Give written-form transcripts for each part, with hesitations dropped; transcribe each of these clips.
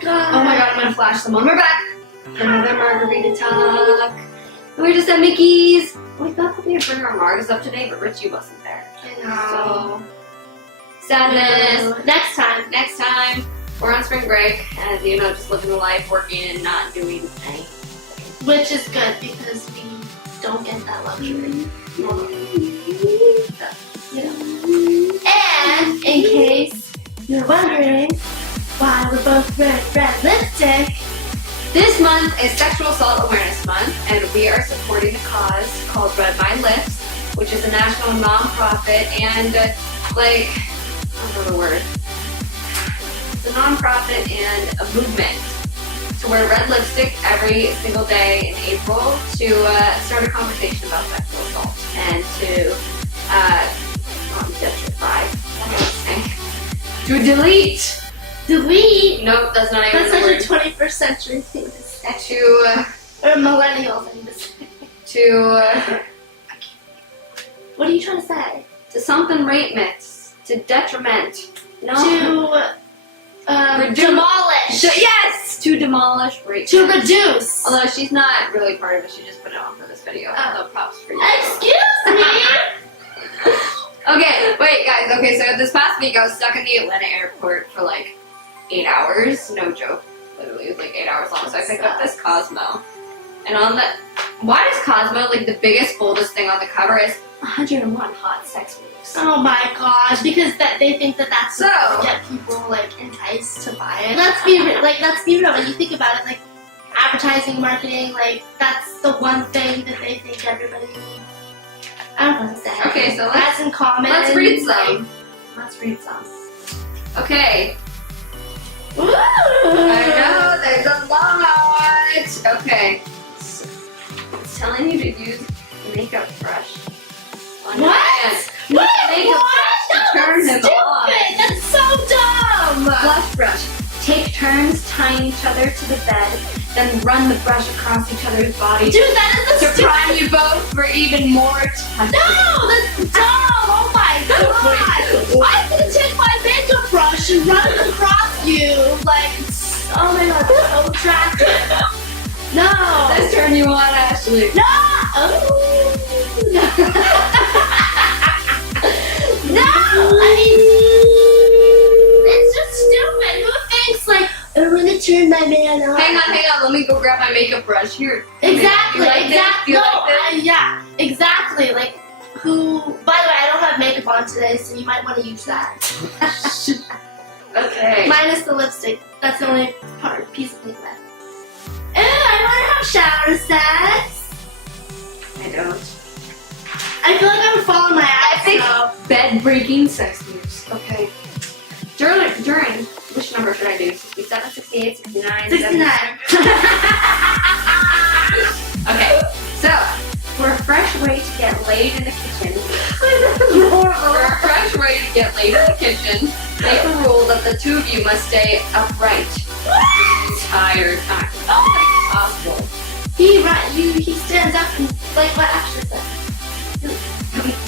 god. Oh my god, I'm gonna flash someone. We're back. Another Margarita talk. And we're just at Mickey's. We thought that we would bring our margs up today, but Richie wasn't there. I know. So, sadness. No. Next time. Next time. We're on spring break, and just living the life, working and not doing anything. Which is good because we don't get that luxury normally. And in case you're wondering why we're both wearing red lipstick, this month is Sexual Assault Awareness Month, and we are supporting a cause called Red My Lips, which is a national nonprofit and I don't know the word. It's a nonprofit and a movement to wear red lipstick every single day in April to start a conversation about sexual assault and to gentrify. To delete. delete. Nope, that's not even That's the word. such a 21st century thing to say. To Or millennial thing to say. What are you trying to say? To something rape myths. To detriment. No. To demolish. Yes! To demolish rape To myths. reduce. Although she's not really part of it, she just put it on for this video. So props for you. Excuse me? Okay, wait guys, so this past week I was stuck in the Atlanta airport for 8 hours. No joke. Literally, it was 8 hours long. So I picked up this Cosmo. And on the... Why does Cosmo, the biggest, boldest thing on the cover is 101 hot sex moves? Oh my gosh, because they think that's So- to get people enticed to buy it. Let's be real. When you think about it, advertising, marketing, that's the one thing that they think everybody needs. I don't know what to say. Okay, so that's in common. let's read some. Okay. Ooh. I know, there's a lot. Okay. So, it's telling you to use the makeup brush. On your hands. What? Use the makeup brush to turn that's them on. stupid. That's so dumb. Blush brush. Take turns tying each other to the bed, then run the brush across each other's bodies Dude, that is to prime you both for even more touch. No, that's dumb. Oh my god. I'm gonna take my makeup brush and run it across you. Oh my god, that's so attractive. No. Let's turn you on, Ashley. No. No. I mean, it's just stupid. Who thinks I'm gonna turn my man on? Hang on. Let me go grab my makeup brush. Here. Exactly. You like this? Exactly. You No. like this? Yeah. Exactly. Who? By the way, I don't have makeup on today, so you might want to use that. Okay. Minus the lipstick. That's the only piece of makeup. Ew, I want to have shower sex. I don't. I feel like I would fall on my ass. I think though. bed-breaking sex moves. Okay. During, which number should I do? 67, 68, 69, 69. Okay. So, for a fresh way to get laid in the kitchen. For a fresh way to get laid in the kitchen, make a rule that the two of you must stay upright the entire time. How is that possible? He stands up and what Ashley said.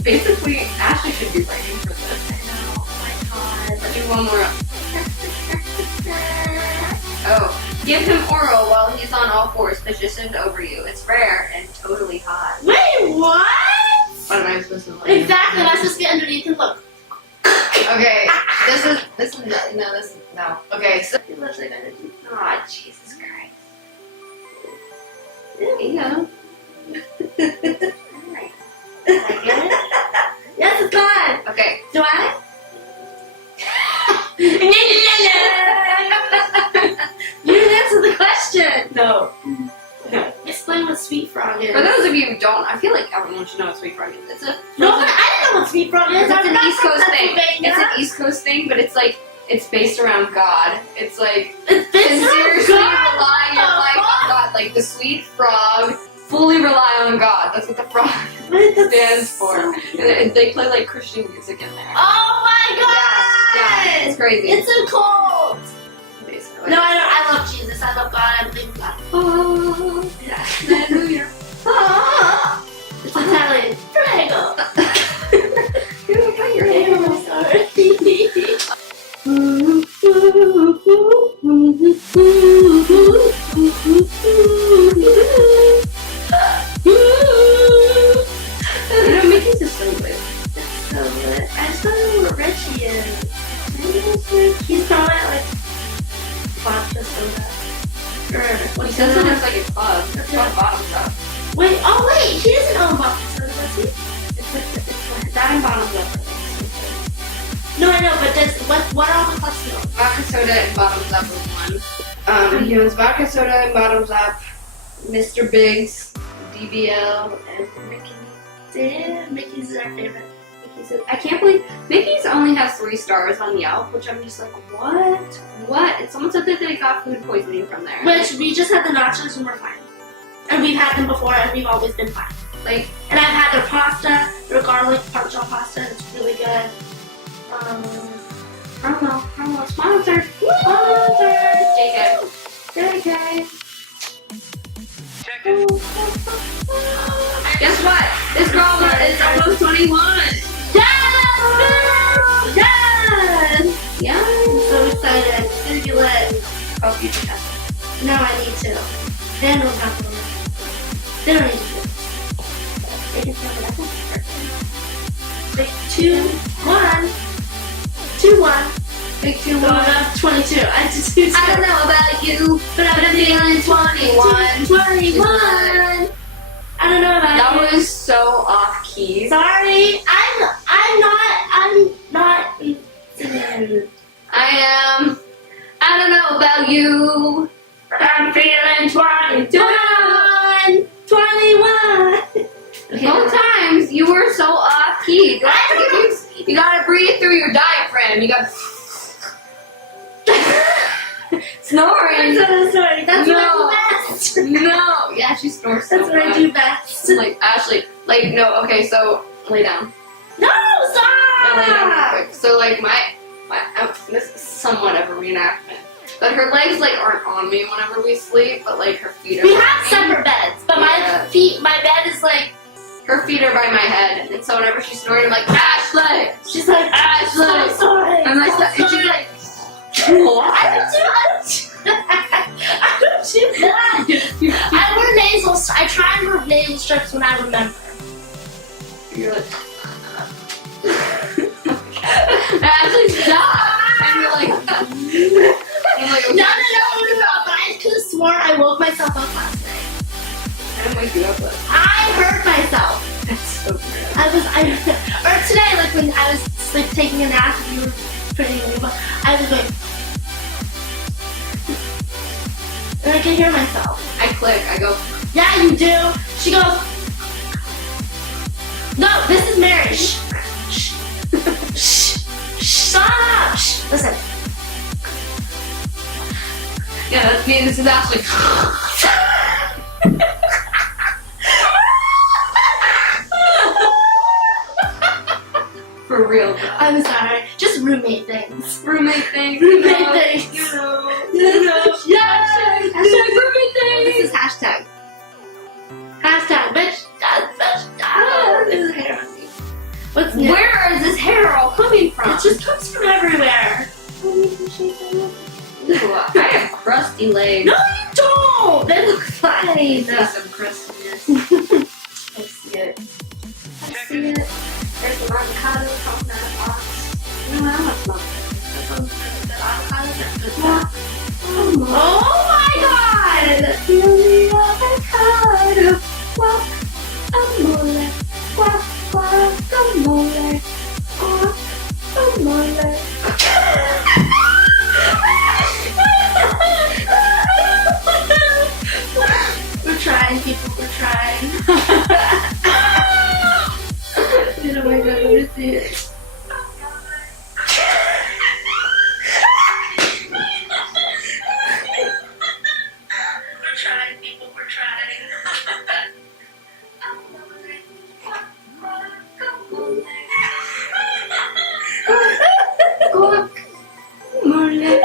Basically, Ashley should be writing for this. I know. Oh my god. Let's do one more. Oh, give him oral while he's on all fours, positioned over you. It's rare and totally hot. Wait, what? What am I supposed to like? Exactly. I'm supposed to get underneath and look. Okay, this is no. Okay, so You're literally gonna do. oh Jesus Christ. There you go. Alright. Did I get it? Yes, it's gone. Okay. Do I? You didn't answer the question. No. Explain what sweet frog is. For those of you who don't, I feel like everyone should know what sweet frog is. It's a No, I didn't know what sweet frog is. It's I'm an not East from Coast thing. Pennsylvania. It's an East Coast thing, but it's based around God. It's It's seriously God. relying on God. The sweet frog fully rely on God. That's what the frog stands for. And they play Christian music in there. Oh my god! Yeah, it's crazy. It's a cult. Basically. No, I love Jesus. I love God. I believe in God. Oh, Yeah. hallelujah. Oh, it's Italian. Prego. You got your hand. I'm sorry. He says that it's like a club. It's called Bottoms Up. Wait, oh wait, he doesn't own vodka soda, does he? It's that and Bottoms Up. No, I know, but what are all the clubs he owns? Vodka Soda and Bottoms Up was one. He owns Vodka Soda and Bottoms Up, Mr. Biggs, DBL, and Mickey. Damn, Mickey's our favorite. I can't believe Mickey's only has 3 stars on Yelp, which I'm just like, what? What? And someone said that they got food poisoning from there. Which we just had the nachos and we're fine. And we've had them before and we've always been fine. Like, and I've had their pasta, their garlic parmesan pasta, and it's really good. promo, sponsored, JK. Guess what? This girl is almost 21. Yes! Yes! Yeah. I'm so excited. It's gonna be lit. Oh, you can have No, I need to. They don't have to. They don't need to do it. They can feel it. Big 2, 1. 2, 1. Big 2, 1. Going up 22. I just do 2. I don't know about you, but I'm feeling 21. 21. I don't know about that you. was so off key. Sorry. I'm not singing. I am. I don't know about you, but I'm feeling 21. 21. Both times you were so off key. You gotta breathe through your diaphragm. You gotta snoring. Sorry. That's what I do best. No. Yeah, she snores so That's what I do best. Like, Ashley, like, no, okay, so lay down. No, stop! No, lay down real quick. So, like, this is somewhat of a reenactment. But her legs, like, aren't on me whenever we sleep, but, like, her feet are We on have me. separate beds, but my bed is like, her feet are by my head, and so whenever she's snoring, I'm like, Ashley! She's like, Ashley! I'm sorry. I'm like, I'm and she's sorry. like, I don't do that. I wear nasal. I try and wear nasal strips when I remember. You're like, Ashley, stop! And you're like, I'm like, okay. No. But I could have sworn I woke myself up last night. I didn't wake you up last night. I heard myself. That's so weird. Or today, like when I was like taking a nap and you were putting me, I was like, and I can hear myself. I click, I go, Yeah, you do. She goes, no, this is Mary. Shh. Stop. Shh. Listen. yeah, that's me, this is Ashley. For real, though. I'm sorry. Just roommate things. Roommate things. Roommate things. You know. Yes. Hashtag roommate things. This is hashtag. Hashtag bitch. There's hair on me. What's new? Where is this hair all coming from? It just comes from everywhere. Ooh, I have crusty legs. No, you don't. They look fine. I see some crustiness. I see it. I see it. There's some avocado from that box. No, I don't have some. That sounds good. The avocados are good stuff. Oh my god! Feel the avocado. Guacamole. Guacamole. Guacamole. We're trying, people. We're trying. Oh my god, let me see it. We're trying, people. We're trying. Guacamole.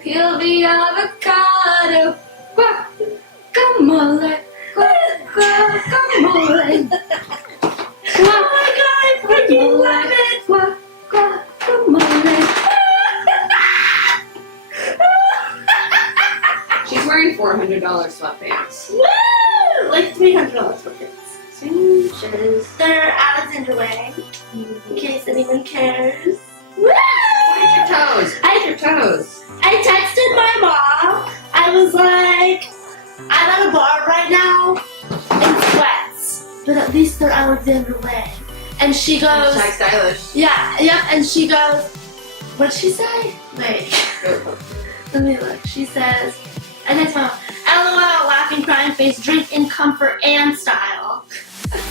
Peel the avocado. Guacamole. Guacamole. Oh my god, I freaking love it! Guacamole. She's wearing $400 sweatpants. Woo! Like $300 for kids. Cinches. They're Alexander Wang, in case anyone cares. Woo! Hide your toes. Hide your toes. I texted my mom. I was like, at least they're Alexander Wang. And she goes, Hashtag stylish. yeah, yep, and she goes, what'd she say? Wait, let me look. She says, and I tell LOL, laughing, crying face, drink in comfort and style.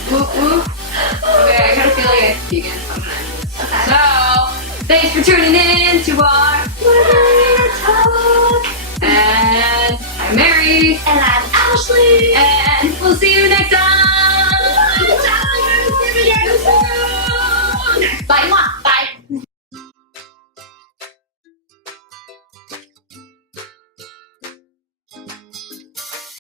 Whoop whoop. Okay, I kind of feel like I have to begin sometimes. Okay. So, thanks for tuning in to our Margarita talk. and I'm Mary. And I'm Ashley. And we'll see you next time.